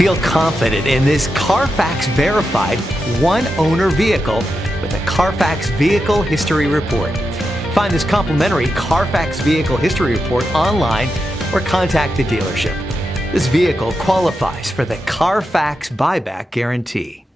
Feel confident in this Carfax verified one-owner vehicle with a Carfax Vehicle History Report. Find this complimentary Carfax Vehicle History Report online or contact the dealership. This vehicle qualifies for the Carfax Buyback Guarantee.